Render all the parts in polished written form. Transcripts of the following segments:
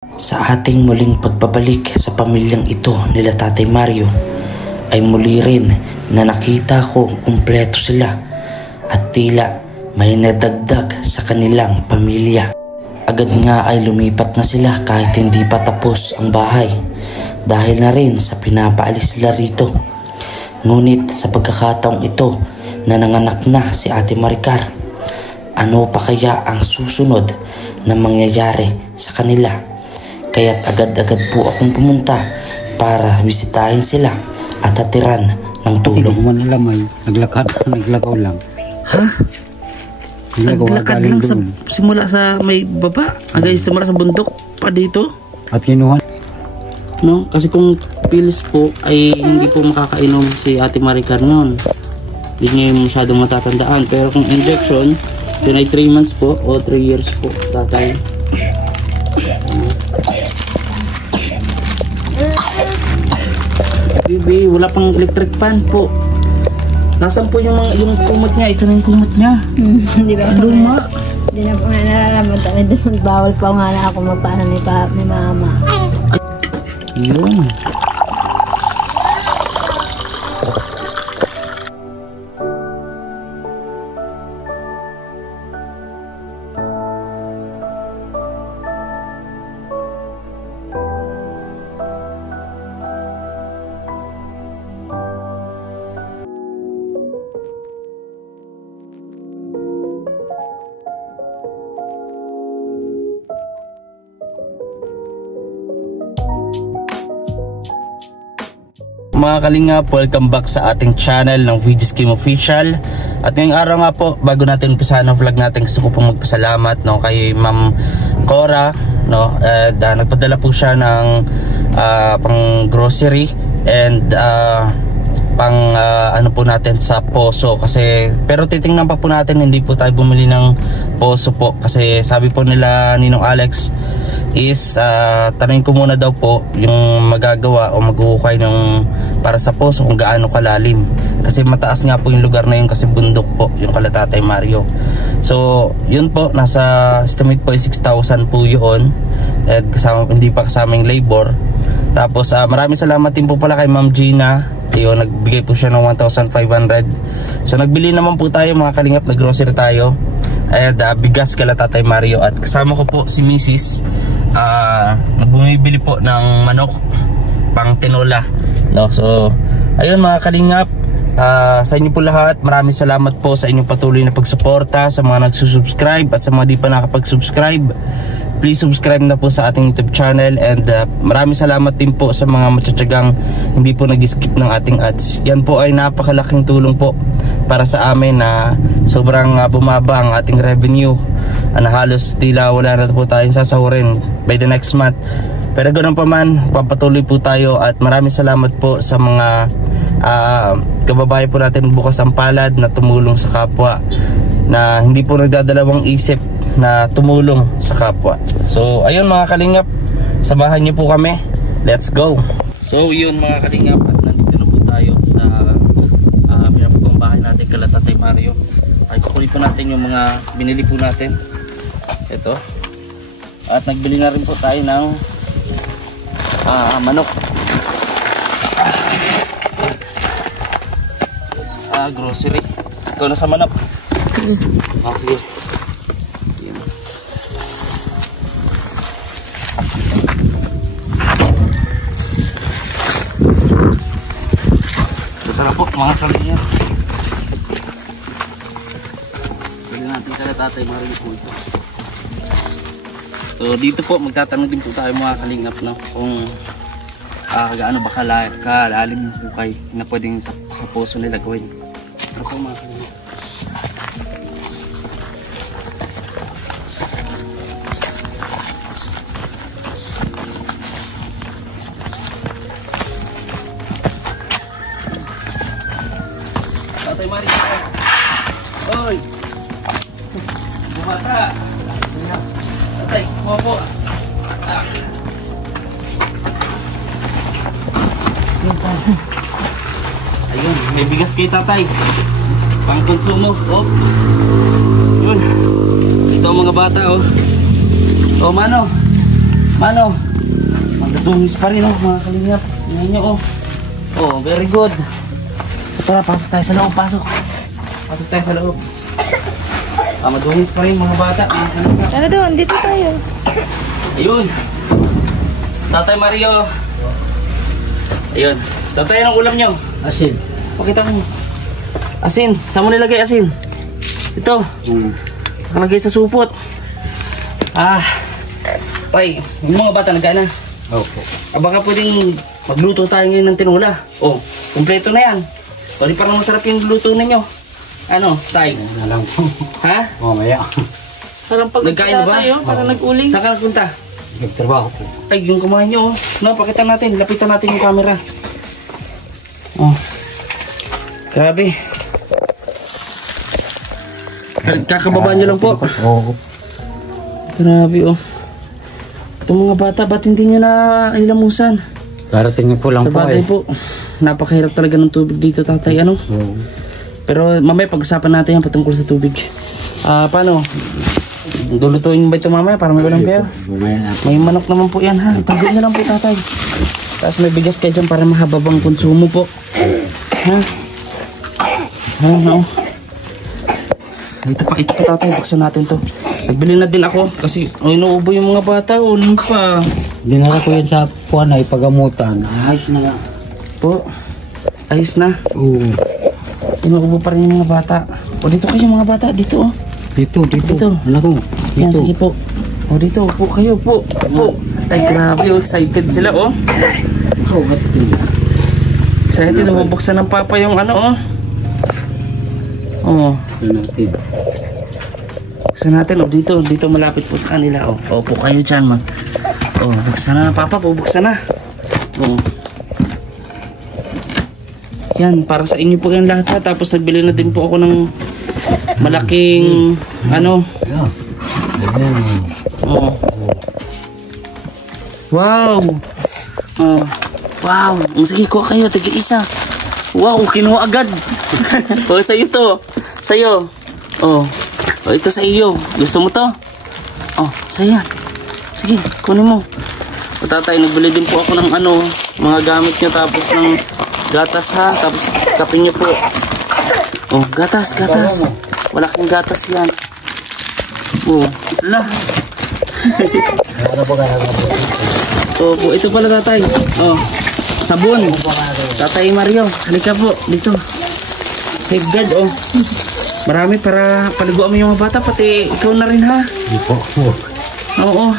Sa ating muling pagbabalik sa pamilyang ito nila Tatay Mario ay muli rin na nakita ko kumpleto sila at tila may nadagdag sa kanilang pamilya. Agad nga ay lumipat na sila kahit hindi pa tapos ang bahay dahil na rin sa pinapaalis sila rito. Ngunit sa pagkakataong ito na nanganak na si Ate Maricar, ano pa kaya ang susunod na mangyayari sa kanila? Kaya't agad-agad po akong pumunta para bisitahin sila at hatiran ng tulong. Hindi mo nalamay, naglakaw lang. Ha? Naglakad lang sa, simula sa may baba, simula sa bundok pa dito. At kinuha? No, kasi kung pills po ay hindi po makakainom si Ate Maricar noon. Hindi niya yung masyadong matatandaan. Pero kung injection, yun ay 3 months po o 3 years po, tatay. Bibi, wala pang electric fan po. Nasaan po yung kumot niya? Ito na yung kumot niya. Hindi ba po luma? Hindi na po nga nalalaman. Bawal pa nga na ako magpaano ni mama. Yun. Mga kalingap, welcome back sa ating channel ng VG's Game Official. At ngayong araw nga po, bago natin umpisahan ang vlog natin, gusto ko pong magpasalamat kay Ma'am Cora. Nagpadala po siya ng pang grocery and pang ano po natin sa poso. Pero titingnan pa po natin, hindi po tayo bumili ng poso po. Kasi sabi po nila Ninong Alex is tanongin ko muna daw po yung magagawa o maghuhukay ng para sa poso kung gaano kalalim, kasi mataas nga po yung lugar na yun, kasi bundok po yung kala Tatay Mario. So yun po, nasa estimate po ay 6,000 po yun, at kasama, hindi pa kasama yung labor. Tapos maraming salamat din po pala kay Ma'am Gina. Yun, nagbigay po siya ng 1,500. So nagbili naman po tayo mga kalingap, na grocery tayo at bigas kala Tatay Mario. At kasama ko po si Mrs. Bumibili po ng manok pang tinola, no? So ayun mga kalingap, sa inyo po lahat, maraming salamat po sa inyong patuloy na pagsuporta, sa mga nagsusubscribe at sa mga di pa nakapag-subscribe. Please subscribe na po sa ating YouTube channel, and maraming salamat din po sa mga matsatsagang hindi po nag-skip ng ating ads. Yan po ay napakalaking tulong po para sa amin na sobrang bumaba ang ating revenue, na halos tila wala na po tayong sasahurin by the next month. Pero ganoon pa man, papatuloy po tayo, at maraming salamat po sa mga kababayan po natin bukas ang palad na tumulong sa kapwa, na hindi po nagdadalawang isip na tumulong sa kapwa. So ayun mga kalingap, samahan niyo po kami, let's go. So yun mga kalingap, at nandito na po tayo sa pinapagawang bahay natin kala Tatay Mario. Ay kukunin po natin yung mga binili po natin, ito, at nagbili na rin po tayo ng manok, grocery. Ikaw na sa manok. Sige. Ito na po mga kalingap, pwede natin kala Tatay Mario po ito. So dito po magtatanong din po tayo mga kalingap, no, kung gaano ba kalalim yung hukay na pwedeng sa poso nila gawin. Ito po mga kalingap. Tatay Mario, oy, bumata. Tatay, kuha po. Ayun, may bigas kay Tatay, pang konsumo. Oh, yun, ito ang mga bata. Oh, mano, Mano, magdadungis pa rin, oh, mga kalingap. Ngayon nyo, oh. Oh, very good. Tara, pasok tayo sa loob, pasok. Pasok tayo sa loob. Madungis pa rin, mga bata. Ano doon? Dito tayo. Ayun. Tatay Mario. Ayun. Tatay, anong ulam nyo? Asin. Pakita mo. Asin. Saan mo nilagay asin? Ito. Nakalagay sa supot. Tay, yung mga bata nagkain na. Opo. Baka pwedeng magluto tayo ngayon ng tinula. Oh, kumpleto na yan. Pwede parang masarap yung luto ninyo. Ano, tay? Na lang po. Ha? Mamaya. Parang pag Nagkain na ba? parang nag-uling. Saan ka nagpunta? Nagtrabaho po. Ay, yung kumain nyo, oh. No, pakita natin. Lapitan natin yung camera. Oh. Grabe. Kakababa nyo lang po. Oo. Grabe, oh. Itong mga bata, ba't hindi nyo na ilamusan? Darating po lang Sa po bagay eh. po, napakahirap talaga ng tubig dito, tatay, ano? Oo. Pero mamaya pag-usapan natin yan patungkol sa tubig. Paano? Dulutuin ba ito mamaya para may ulam kayo? Mamaya na. May manok naman po yan, ha? Itago nyo lang po, tatay. Tapos may bigas kayo dyan para mahababang konsumo po. Ha? No. Ito pa, tatay. Buksan natin to. Nagbili na din ako kasi inuubo yung mga bata. Uling pa. Dinala ko yan sa puwan ay pagamutan. Ayos na nga. Po. Ayos na. Oo. Inuubo pa rin yung mga bata. O dito kayo mga bata. Dito, oh. Dito. Dito. Anak ko. Yan, Dito. sige po. O dito, po kayo, po. Po. Ay, grabe. Excited sila, oh. Oh, ba't yun? Excited. Mabuksan ng papa yung ano, oh. Oh. Ito natin. Buksan natin, oh. Dito malapit po sa kanila, oh. O, po kayo dyan, ma. Oh, buksan na, papa. Buksan na. Oh. Yan, para sa inyo po yung lahat, ha. Tapos nagbili na din po ako ng malaking, ano. Yeah. Ayan. Oh. Wow. Oh. Wow. Sige, kuha kayo. Tig-isa. Wow, kinuha agad. O, sa'yo to. Sa'yo. Oh. O, ito sa iyo. Gusto mo to? Oh, sa'yo yan. Sige, kunin mo. O, tatay, nagbili din po ako ng ano, mga gamit nyo. Tapos ng gatas, ha. Tapos kapin nyo po. Oh, gatas. Wala kang gatas yan. Oh, ala. Opo, ito pala tatay. Oh, sabon. Tatay Mario, halika po dito. Safeguard, oh. Marami para paliguan mo yung mga bata, pati ikaw na rin, ha. Oo.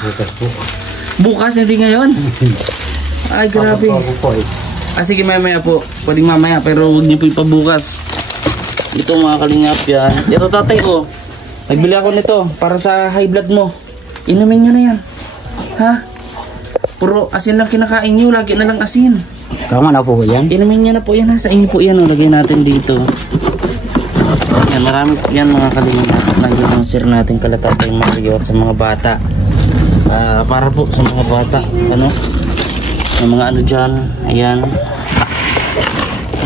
Bukas, hindi ngayon. Ay, grabe. Sige, mamaya po. Pwedeng mamaya, pero huwag niyo po ipabukas. Ito mga kalingap yan. Ito tatay ko. Nagbili ako nito para sa high blood mo. Inumin nyo na yan. Ha? Puro asin lang kinakain nyo. Lagi na lang asin. Tama na po yan? Inumin nyo na po yan, ha. Sa inyo po yan. Lagay natin dito. Yan, marami po yan mga kalingap. Nandiyan ang sir natin kala Tatay Mario at sa mga bata. Para po sa mga bata. Ano? Yung mga ano dyan. Ayan.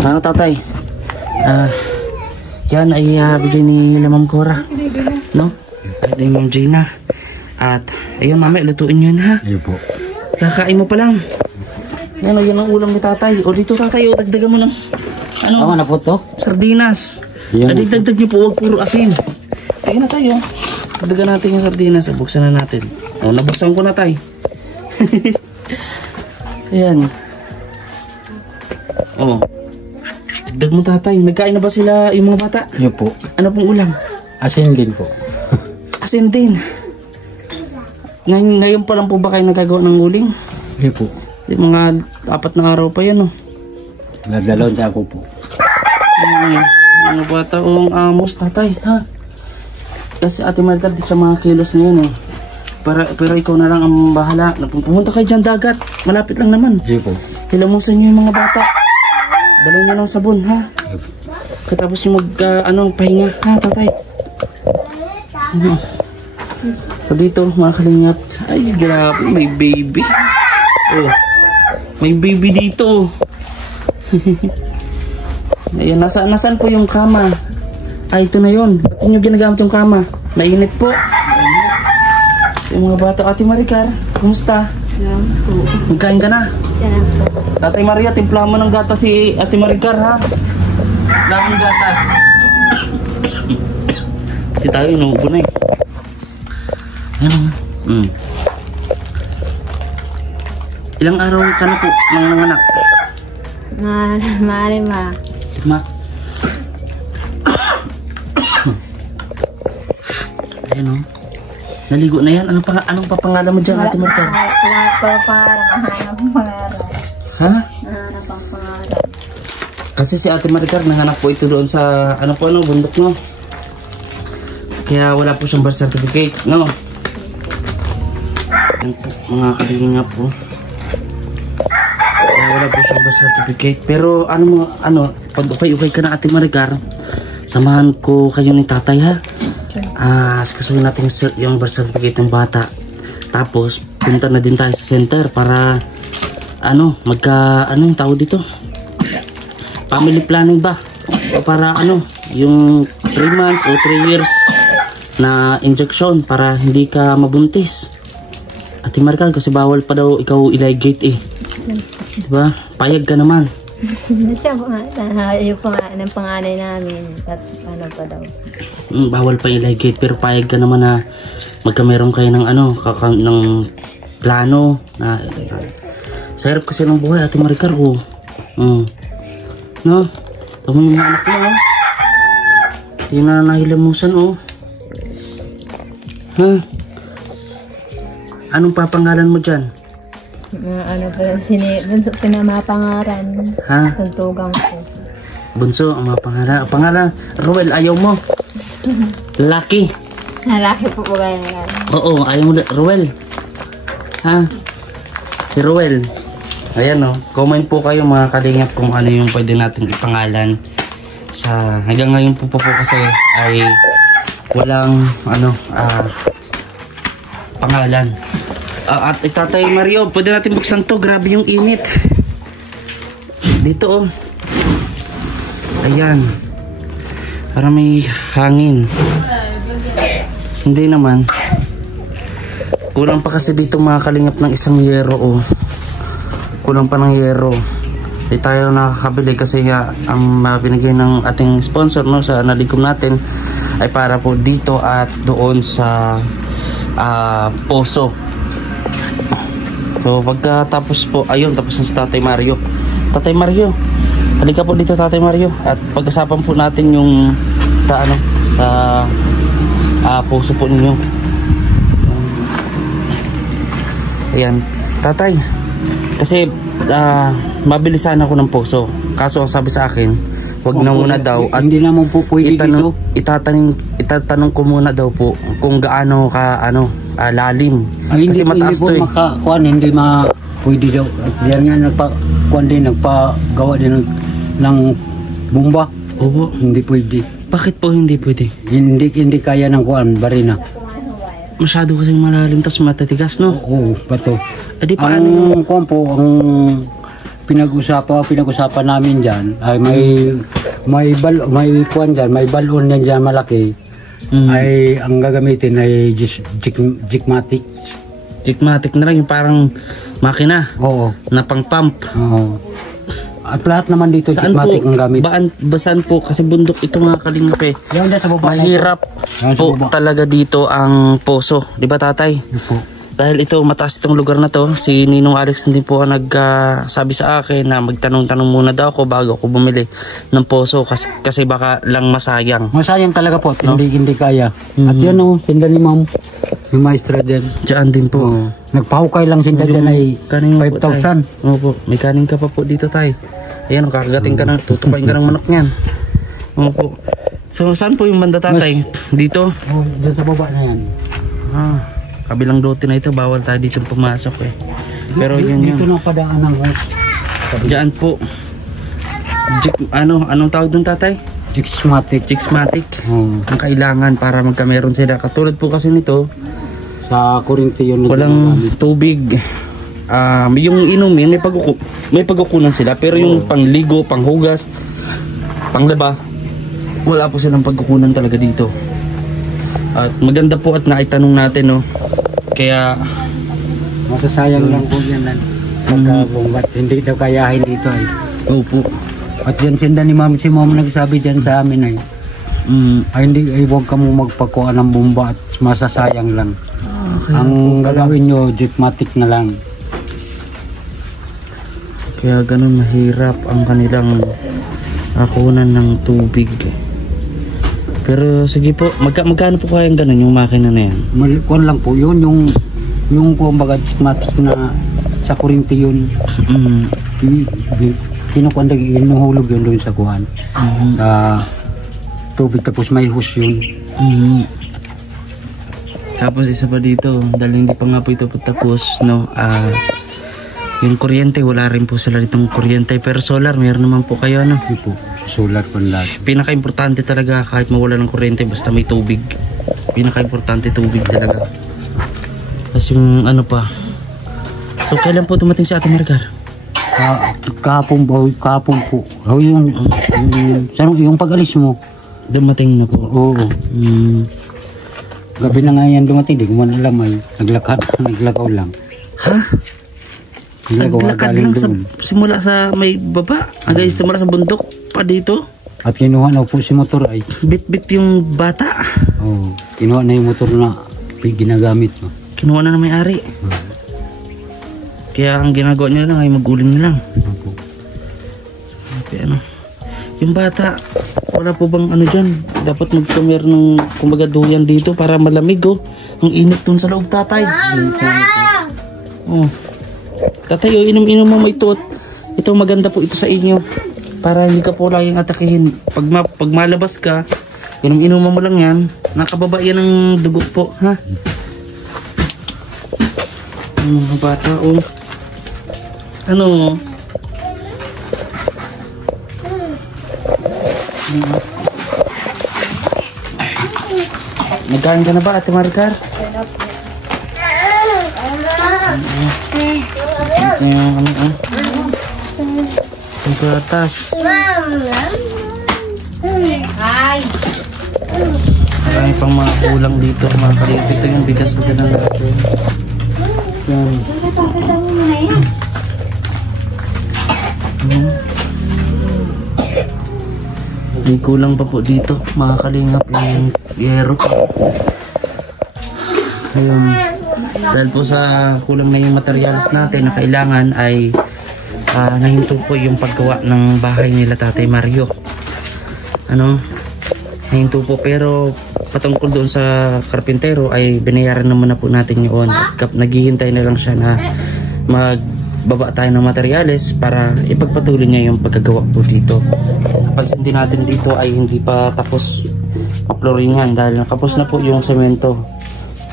Ano tatay? Yan ay bigay ni Ma'am Cora. No? Ni Ma'am Gina. At ayun, mamaya lutuin nyo yun, ha. Ayun po. Kakain mo pa lang. Yan o, yan ang ulam ni tatay. O dito tatay, o dagdagan mo ng ano? Tama na po to? Sardinas. Yan. Dagdag nyo po, huwag puro asin. Sige na tayo. Dagdagan natin yung sardinas. Buksan na natin. O, nabuksan ko na tayo. Ayan. O. Dagdag mo tatay. Nagkain na ba sila yung mga bata? Ayun po. Ano pong ulam? Asin din po. Asin din. Ngayon pa lang po ba kayo nagagawa ng uling? Ayun po. Kasi mga 4 na araw pa yan, oh. Nagdalaw niya ako po. Mga bata o amos, tatay, ha? Kasi Ate Marga, di siya mga kilos ngayon, eh. Pero ikaw na lang ang bahala. Pumunta kayo dyan dagat. Malapit lang naman. Ayun po. Hilamusan nyo yung mga bata. Dala nyo ng sabon, ha? Ayun po. Katapos nyo pahinga, ha, tatay? So dito, mga kalingap. Ay, grabe, may baby. Oh, may baby dito. Ayan, nasaan po yung kama? Ay, ito na yun. Ba't nyo ginagamit yung kama? Mainit po. Yung mga bata. Ate Maricar, kumusta? Yan po. Magkain ka na. Yan po. Tatay Maria, timplahan mo ng gatas si Ate Maricar, ha? Daming gatas. Hindi tayo, inuubo na eh. Ayan o. Ilang araw ka na po ng nanganak? Malima. Ma. Ayan o. Naligo na yan. Anong papangalan mo dyan, Ate Maricar? Wala ko para mahanap ang pangarap. Ha? Mahanap ang pangarap. Kasi si Ate Maricar, nanganak po ito doon sa, bundok, no? Kaya wala po siyang birth certificate, no? Yan po, mga kalingap po. Kaya wala po siyang birth certificate. Pero pag ukay-ukay ka na, Ate Maricar, samahan ko kayo ni tatay, ha? Kasuhin natin yung birth certificate ng bata. Tapos, punta na din tayo sa center para, yung tawag dito? Family planning ba? O para yung 3 months o 3 years na injection para hindi ka mabuntis. Ate Maricar, kasi bawal pa daw ikaw i-ligate eh. Diba? Payag ka naman. Siya po nga, yung ng panganay namin. At pa daw. Bawal pa i-ligate pero payag ka naman na magkameron kayo ng ng plano na sa hirap kasi ng buhay, Ate Maricar, oh. No? Tama yung mga anak mo, oh. Hindi na nahilamusan, oh. Anong papangalan mo dyan? Bunso pinamapangaran. Ha? Tuntugang ko. Bunso, ang mga pangalan. Pangalan, Ruel, ayaw mo. Lucky. Lalaki po po kaya yan. Oo, ayaw mo, Ruel. Ha? Si Ruel. Ayan o, comment po kayo mga kalingap kung ano yung pwede natin ipangalan sa hanggang ngayon po kasi ay walang pangalan. At Tatay Mario, pwede natin buksan to, grabe yung init dito oh. Ayan, para may hangin. Hindi naman, kulang pa kasi dito mga kalingap ng isang yero oh. Kulang pa ng yero. Hindi tayo nakakabili kasi nga ang binigay ng ating sponsor sa nalikom natin ay para po dito at doon sa poso. So pagkatapos po, ayun, tapos na si Tatay Mario. Tatay Mario, halika po dito Tatay Mario at pag-usapan po natin yung sa poso po ninyo. Ayan, Tatay, kasi mabilisan ako ng poso. Kaso ang sabi sa akin, wag na muna daw at hindi naman po pwede dito. Itatanong ko muna daw po kung gaano ka lalim. Kasi mataas to eh. Hindi pwede daw. Yan nga nagpa-kuan din, nagpagawa din ng bomba. Oo, hindi pwede. Bakit po hindi pwede? Hindi kaya ng kuan, barina. Masyado kasing malalim tas matatigas, no? Oo, bato. Di pa ang kuan po, ang pinag-usapan namin diyan ay may kuan diyan, may balon diyan malaki. Ay ang gagamitin ay Jigmatic. Jigmatic na lang yung parang makina. Oo. Na pang-pump. Oo. At lahat naman dito Jigmatic ang gamit. Saan po? Kasi bundok ito mga kalingap eh. Mahirap po talaga dito ang poso. Di ba tatay? Opo. Dahil ito mataas itong lugar na to, si Ninong Alex din po nagsabi sa akin na magtanong-tanong muna daw ako bago ako bumili ng poso kasi baka lang masayang. Masayang talaga po, no? Hindi kaya. At yan o, sinda ni ma'am, yung maestra din. Diyan din po. Nagpahukay lang sinda dyan ay 5,000. Opo, may kanin ka pa po dito tay. Ayan, kakagating ka na, tutupain ka ng manok niyan. Opo. So saan po yung banda tatay? Dito? Oo, dito sa baba na yan. Kabilang lote na ito, bawal tayo dito pumasok eh. Pero yun dito na padaan ng diyan po. Anong tawag dun tatay? Jigmatic. Ang kailangan para magkameron sila. Katulad po kasi nito, sa kuryente yun. Walang tubig. Yung inumin, may pagkukunan sila. Pero yung pangligo, panghugas, panglaba, wala po silang pagkukunan talaga dito. At maganda po at naitanong natin, no. Kaya Masasayang lang po yan. Pagkabunggat, hindi daw kayahin dito ay. Opo. At yan sinda ni Ma'am si Ma'am nagsabi dyan sa amin ay. Ay hindi, ay huwag ka mo magpakuha ng bomba at masasayang lang. Okay, ang gagawin nyo, Jikmatic na lang. Kaya ganun mahirap ang kanilang akunan ng tubig. Pero sige po, magkano po kayang ganun yung makina na yan? Malikuan lang po yun, yung kumbaga Jikmatic na sa kurinti yun. Kinukuan na inuhulog yun doon sa kuhan. Tubig tapos may hose yun. Tapos isa pa dito, dahil hindi pa nga po ito tapos, no, yung kuryente, wala rin po sila ditong kuryente, pero solar, mayroon naman po kayo, no? Hindi po, solar po lahat. Pinaka-importante talaga kahit mawala ng kuryente, basta may tubig. Pinaka-importante tubig talaga. Tapos yung ano pa, so kailan po dumating si Ate Maricar? Kahapon po. Yung pag-alis mo. Dumating na po. Oo. Gabi na nga yan dumating, di ko man alam ay naglakaw lang. Ha? Naglakad lang simula sa may baba, hanggang simula sa bundok pa dito. At kinuha na po si motor ay. Bit-bit yung bata. Oo. Kinuha na yung motor na ginagamit mo. Kinuha na may-ari. Kaya ang ginagawa nila lang ay maguling na lang. Okay, ano? Yung bata, wala po bang ano dyan? Dapat magkamer ng kumbaga duyan dito para malamig, oh. Ang init dun sa loob, tatay. Oh. Tatay, oh, inom-inom mo ito. Ito maganda po ito sa inyo. Para hindi ka po laging atakihin. Pag malabas ka, inom-inom mo lang yan. Nakababa yan ng dugo po, ha? Bata, oh. Ano? Nagkain ka na ba, Ate Maricar? Ito yung ano, yung peratas. Marami pang mga kulang dito, mga kalipit. Ito yung bigas na tinang natin. Yan. May kulang pa po dito, mga kalingap, yung yero pa. Ayun. Dahil po sa kulang na yung materials natin na kailangan ay nahinto po yung paggawa ng bahay nila Tatay Mario. Ano? Nahinto po, pero patungkol doon sa karpintero ay binayaran naman na po natin yun. At naghihintay na lang siya na magbaba tayo ng materials para ipagpatuloy niya yung pagkagawa po dito. Pansin din natin dito ay hindi pa tapos maploringan dahil nakapos na po yung semento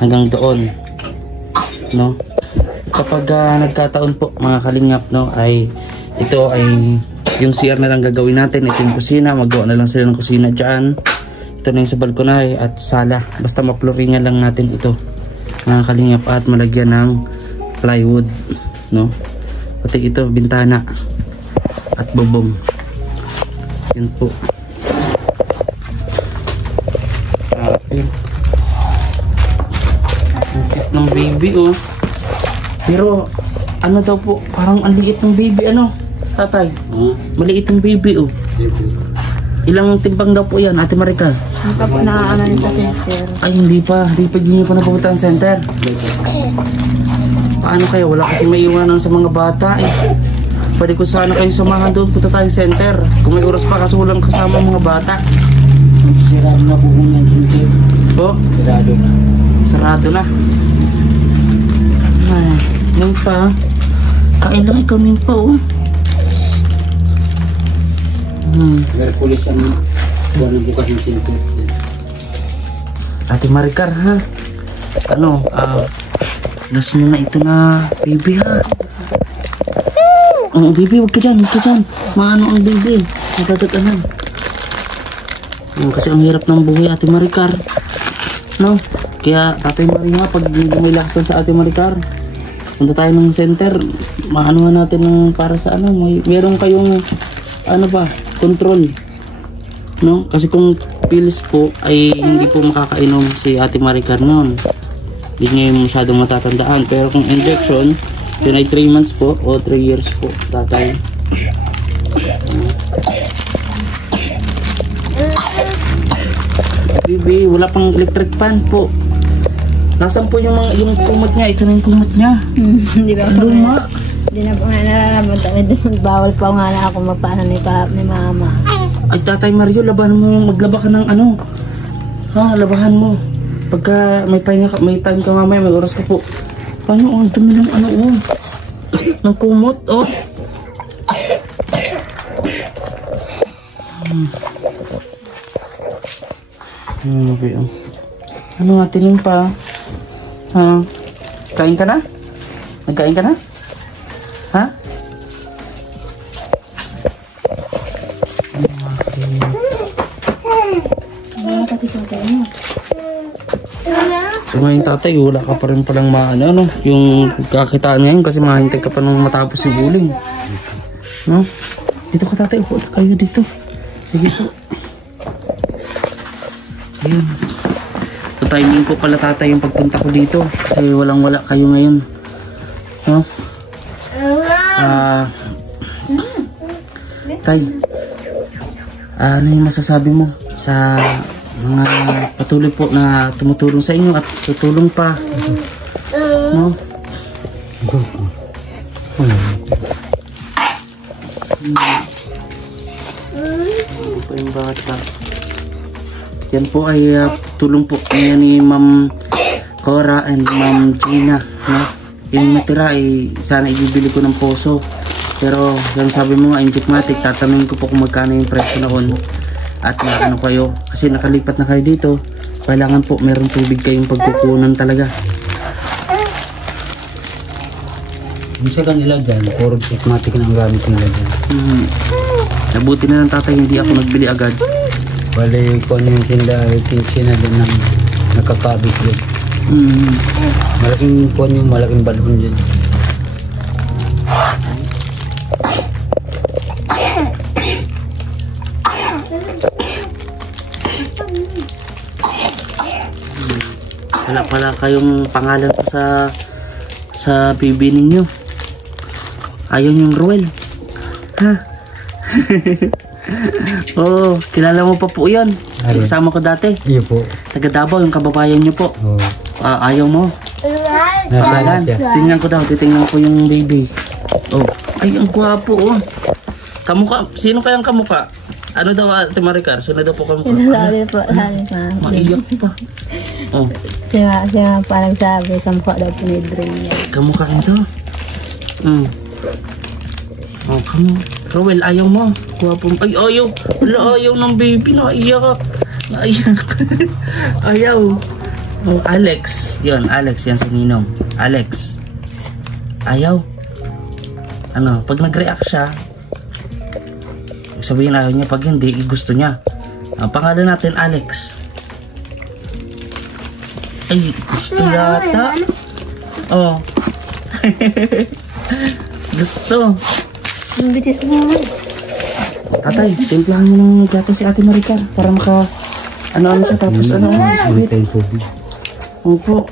hanggang doon, no? Kapag nagkataon po mga kalingap, no, ay ito ay yung CR na lang gagawin natin. Ito yung kusina, magawa na lang sila ng kusina dyan. Ito na yung sa balkonahe at sala, basta maploringan lang natin ito mga kalingap at malagyan ng plywood, no? Pati ito bintana at bubong. Yan po. Okay. Ng baby, oh. Pero ano daw po, parang ang liit ng baby, ano, tatay? Maliit ng baby, oh. Ilang timbang daw po yan, Ate Maricar? Hindi pa po na sa center. Ay, hindi pa nyo pa napupunta ang center. Paano kayo? Wala kasi maiwanan sa mga bata, eh. Pwede ko sana kayo samahan doon, punta tayo center. Kung may oras pa, kaso walang kasama mga bata. Sirado na po kung yan. Po? Sirado na. Sarado na. Ay, yun pa. Kain lang ikaw min pa, oh. Merkulis ang buwan ng bukas yung sinipot. Ate Maricar, ha? Ano, last nyo na ito na baby, ha? Baby, huwag ka dyan, maano ang baby, natadaganan. Kasi ang hirap ng buhay, Ate Maricar, no? Kaya Tatay Maria, pag may laksan sa Ate Maricar, punta tayo ng center, maano natin ng para sa ano, meron kayong ano ba, control, no? Kasi kung pills po ay hindi po makakainom si Ate Maricar noon, Hindi niya yung masyadong matatandaan. Pero kung injection, yun ay 3 months po o 3 years po, tatay. Bibi, wala pang electric fan po. Nasaan po yung kumot niya? Ito na yung kumot niya. Hindi ba po luma? Hindi na po nga nalalaman. Bawal pa nga na ako magpaano ni mama. Ay, Tatay Mario, labahan mo, maglaba ka ng ano. Ha, labahan mo. Pagka may pahinga ka, may time ka mamaya, may oras ka po. Paano, oh, dumi ng ano, oh. Ng kumot, oh. Okay, oh. Ano nga, tining pa. Ha? Kain ka na? Nagkain ka na? Ha? So ngayon tatay, wala ka pa rin palang maano, no? Yung kakitaan ngayon kasi mahintay ka pa nung matapos yung uling. No? Dito ka tatay, upo kayo dito. Sige po. Ayun. So timing ko pala tatay yung pagpunta ko dito kasi walang wala kayo ngayon. No? Tay, ano yung masasabi mo sa mga patuloy po na tumutulong sa inyo at tutulong pa? No? Ano po yung bata? Yan po ay tulong po ngayon ni Ma'am Cora and Ma'am Gina, no? Yung natira ay sana ibibili ko ng poso. Pero yung sabi mo nga, Injecmatic, tatanungin ko po kung magkano yung presyo noon. At na ano kayo, kasi nakalipat na kayo dito, kailangan po meron tubig kayong pagkukunan talaga. Bisa kan nila dyan, puro Injecmatic na ang gamit nila dyan. Nabuti na ng tatay, hindi ako nagbili agad. Bali, kung yung tinda din ng nakakabit yun. Malaking kuwan yung malaking balon dyan. Wala pala kayong pangalan pa sa baby ninyo. Ayaw yung Ruel. Ha? Oo, kilala mo pa po yan. Kasama ko dati. Iyo po. Taga Davao, yung kababayan nyo po. Oo. Ayaw mo. Nasaan siya? Tingnan ko daw, titingnan ko yung baby. Oh, ay ang gwapo, oh. Kamukha, sino kayang kamukha? Ano daw, Ate Maricar? Sino daw po kamukha? Sabi po, sabi pa. Maiyak pa. Oh, Siya parang sabi, kamukha daw po ni Drea. kamukha ito. Oh, Rowel, ayaw mo. Gwapo. Ay, ayaw. Wala, ayaw ng baby. Naiyak. Naiyak. Ayaw. Oh, Alex. Yan, Alex. Yan si Ninong. Alex. Ayaw. Ano, pag nag-react siya, sabihin ayaw niya. Pag hindi, gusto niya. Ang pangalan natin, Alex. Ay, gusto yata. Oh. Gusto. Yung bitis mo. Tatay, timplahan mo ng gatas si Ate Maricar para maka ano siya tapos sweet. Opo.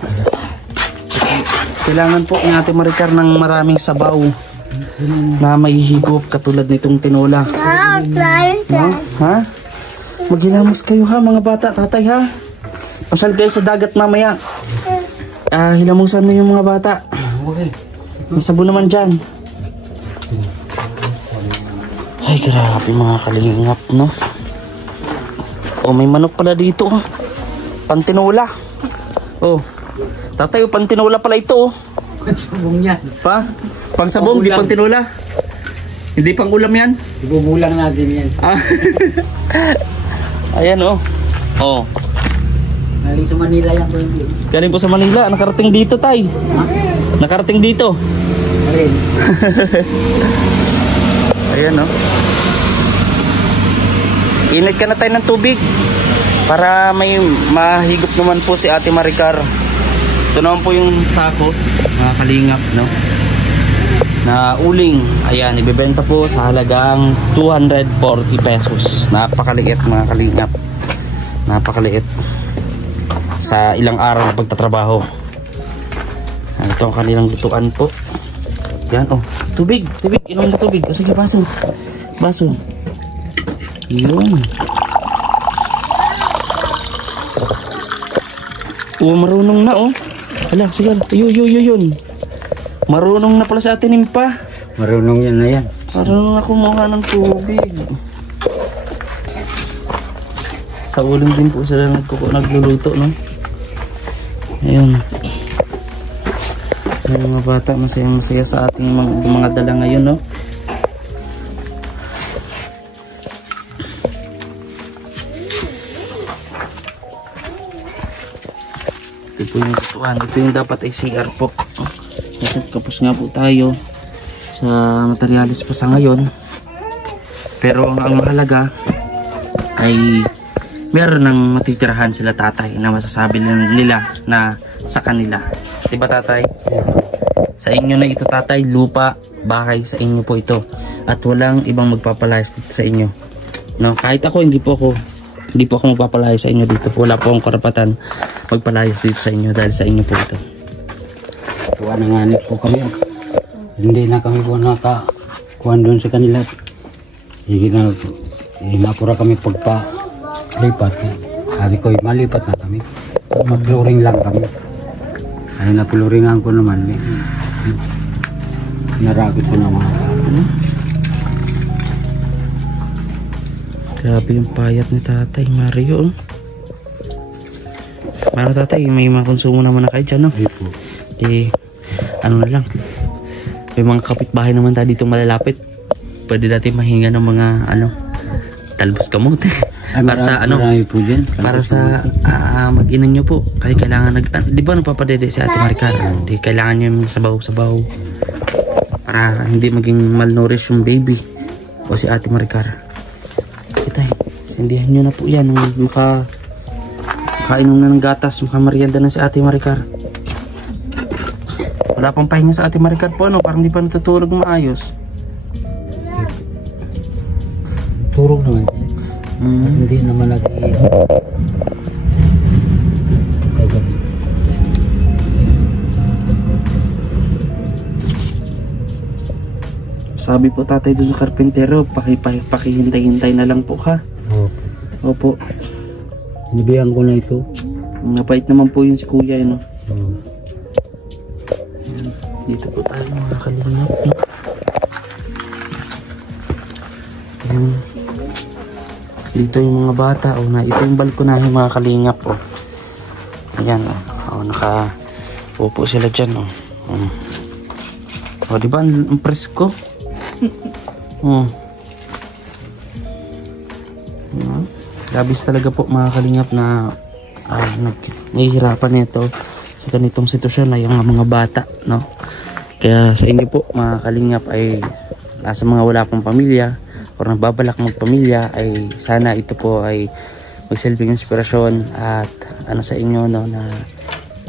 Kailangan po ni Ate Maricar ng maraming sabaw na may higop katulad nitong tinola. No? Ha? Maghilamos kayo ha mga bata, tatay ha. Pasal kayo sa dagat mamaya. Hilamusan mo yung mga bata. May sabon naman dyan. Ay, grabe mga kalingap, no? Oh, may manok pala dito, oh. Pantinola. Oh. Tatay, pantinola pala ito, oh. Pangsabong yan. Pa? Pangsabong, di pantinola? Hindi pang ulam yan? Ibubulang natin yan. Ayan, oh. Oh. Galing sa Manila yan. Galing po sa Manila. Nakarating dito, tay. Nakarating dito. Galing. Ayan, no? Init ka na tayo ng tubig para may mahigop naman po si Ate Maricar. Ito naman po yung sako, mga kalingap, no? Na uling. Ayan, ibebenta po sa halagang 240 pesos. Napakaliit mga kalingap. Napakaliit sa ilang araw na pagtatrabaho. Ito ang kanilang lutuan po. Yan, oh. Tubig. Inom na tubig. O, sige, baso. Yun. Oh, marunong na, oh. Hala, sige. Yun. Marunong na pala sa atin, Impa. Marunong yan na yan. Marunong na kumuha ng tubig. Sa uling din po sila nagluluto, no? Ayun. Yung mga bata, masaya sa ating mga dala ngayon, no? Ito po yung lutuan. Ito yung dapat ay CR po. Kapos nga po tayo sa materialis pa sa ngayon. Pero ang mahalaga ay meron ng matitirahan sila tatay na masasabi nila na sa kanila. Diba tatay? Sa inyo na ito tatay, lupa, bahay sa inyo po ito. At walang ibang magpapalayas dito sa inyo. No? Kahit ako, hindi po ako magpapalayas sa inyo dito. Wala po akong karapatan magpalayas dito sa inyo dahil sa inyo po ito. Tuwa na nga po kami. Hindi na kami po nakakuhan doon sa kanila. Hinapura kami pagpalipat. Sabi ko, malipat na kami. Mag-flooring lang kami. Ay na-flooringan ko naman. Narakit ko naman. Grabe yung payat ni Tatay Mario. Para tatay, may mga konsumo naman na kayo dyan, no? Di, ano na lang. May mga kapitbahay naman tayo dito malalapit. Pwede natin mahinga ng mga, talbos kamote. Para sa, para sa mag-inan nyo po. Kaya kailangan di ba nagpapadede si Ate Maricar? Di kailangan nyo yung sabaw-sabaw. Para hindi maging malnourished yung baby. O si Ate Maricar. Tay, sindihan nyo na po yan. Makainom na ng gatas, makamarianda na si Ate Maricar. Wala pang pahinga sa Ate Maricar po, parang di pa natutulog maayos. Turog naman. Hindi naman nag-iiyak. Sabi po tatay doon sa karpintero, pakihintay-hintay na lang po ka. Opo. Sinabihan ko na ito. Napait naman po yun si kuya, no? Dito po tayo mga kalingap, no? Dito yung mga bata, ito yung balkonahe mga kalingap, ayan, nakaupo sila dyan, diba ang presko? Labis talaga po mga kalingap na nahihirapan nito sa ganitong sitwasyon na yung mga bata, no? Kaya sa inyo po mga kalingap ay nasa mga wala pong pamilya o nagbabalak magpamilya ay sana ito po ay magsilbing inspirasyon at sa inyo, no, na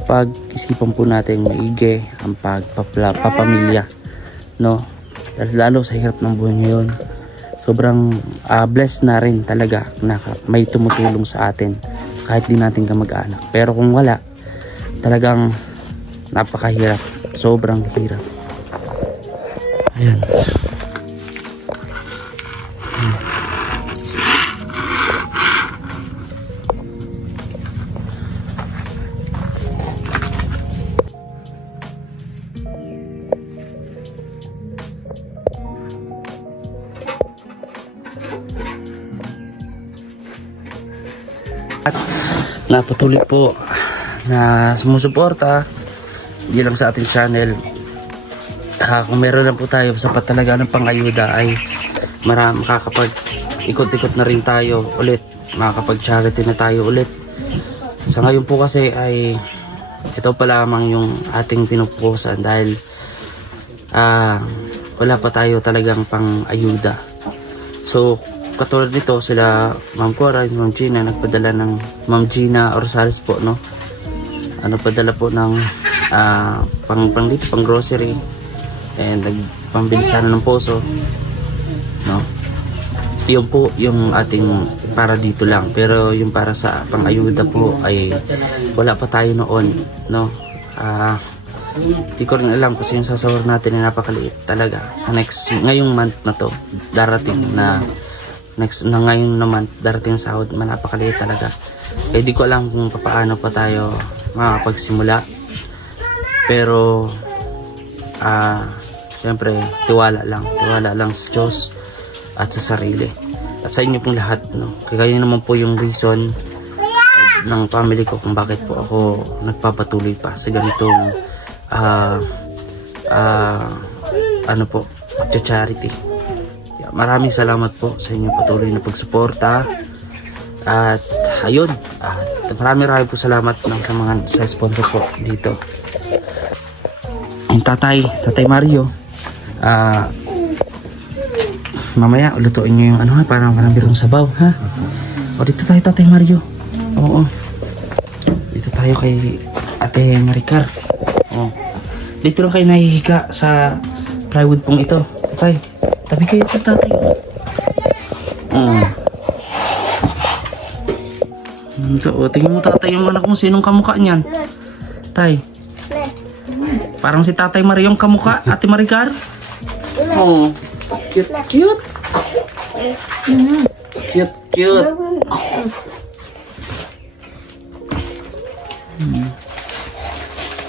pag-isipan po natin maigi ang pagpapamilya, no? Dahil lalo sa hirap ng buhay ngayon, sobrang blessed na rin talaga na may tumutulong sa atin kahit di natin kamag-anak. Pero kung wala, talagang napakahirap, sobrang hirap. Ayan. At napatuloy po na sumusuporta hindi lang sa ating channel. Kung meron lang po tayo sapat talaga ng pangayuda ay makakapag ikot-ikot na rin tayo ulit, makakapag-charity na tayo ulit. Sa ngayon po kasi ay ito pa lamang yung ating pinupusan dahil wala pa tayo talagang pang-ayuda. So katulad nito sila Ma'am Cora, Ma'am Gina nagpadala ng Ma'am Gina Orsales po, no? Padala po ng pang grocery and nagpambili sana ng poso, no? Yun po yung ating para dito lang, pero yung para sa pang-ayuda po ay wala pa tayo noon, no? Hindi ko rin alam kasi yung sasahod natin ay napakaliit talaga. Sa ngayong month na to, darating na ngayon na month, darating sa sahod, napakaliit talaga. Kaya di ko alam kung paano pa tayo makakapagsimula. Pero, siyempre, tiwala lang sa Diyos at sa sarili. At sa inyo pong lahat, no? Kaya naman po yung reason ng family ko kung bakit po ako nagpapatuloy pa sa ganitong ano po, charity. Maraming salamat po sa inyong patuloy na pagsuporta. At ayun, maraming po salamat sa sponsor po dito. Yung Tatay Mario, mamaya lutuin nyo yung ano ha, parang birong sabaw ha. O dito tayo Tatay Mario. Oo, dito tayo kay Ate Maricar. Dito lang kayo nahihiga sa plywood pong ito. Tatay, tabi kayo sa tatay. Tingnan mo tatay yung anak mo. Sinong kamukha niyan? Tay, parang si Tatay Mario yung kamukha, Ate Maricar. Cute. Cute.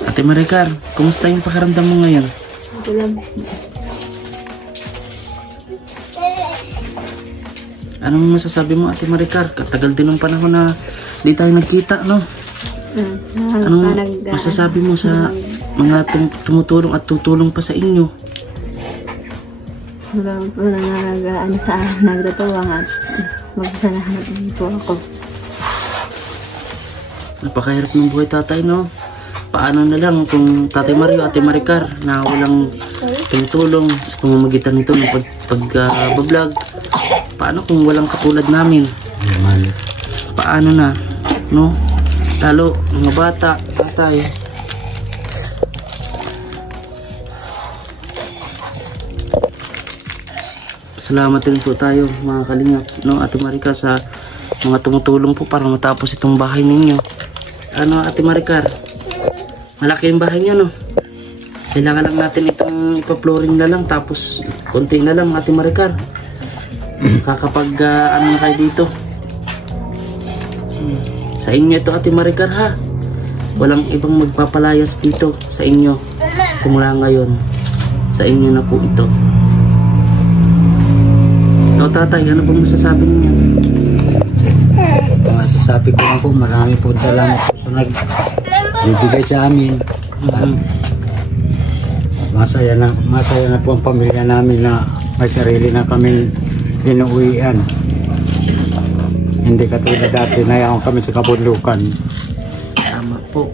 Ate Maricar, kumusta yung pakiramdam mo ngayon? Anong masasabi mo Ate Maricar? Katagal din ng panahon na di tayo nagkita, no? Anong masasabi mo sa mga tumutulong at tutulong pa sa inyo? Nagtutuwang at magsasalamat din po ako. Napakahirap ng buhay tatay, no? Paano na lang kung Tatay Mario, Ate Maricar na walang tumutulong sa pamamagitan nito ng pag-vlog? Paano kung walang katulad namin? Paano na, no? Lalo mga bata, tatay. Salamat din po tayo mga kalingap, no, Ate Maricar, sa mga tumutulong po para matapos itong bahay ninyo. Ano Ate Maricar? Malaki yung bahay nyo, no? Kailangan lang natin itong ipa-flooring na lang, tapos konti na lang Ate Maricar. Kakapag ano na kayo dito. Sa inyo ito Ate Maricar ha. Walang ibang magpapalayas dito sa inyo. Simula ngayon, sa inyo na po ito. Ikaw tatay, ano pong masasabi niyo? Masasabi ko na po, marami po salamat po nagbibigay sa amin. Masaya na po ang pamilya namin na may sarili na kaming inuwian. Hindi katulad dati na yaon kami sa kabundukan. Tama po.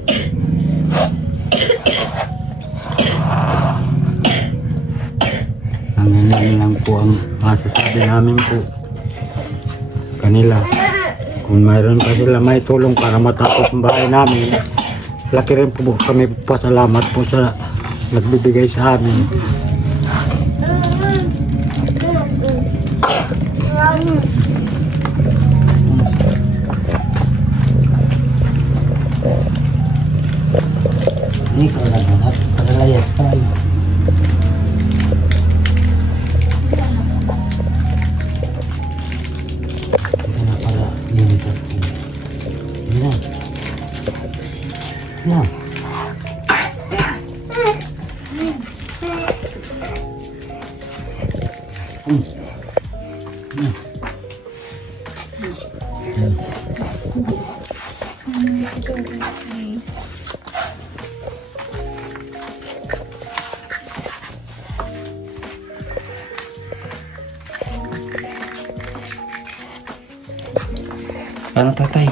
Ang lang po ang masasabi namin po kanila. Kung mayroon pa sila may tulong para matapos ang bahay namin, laki rin po kami pasalamat po sa nagbibigay sa amin. Ini kalau ada banget, ada layar tayo. Ano tatay?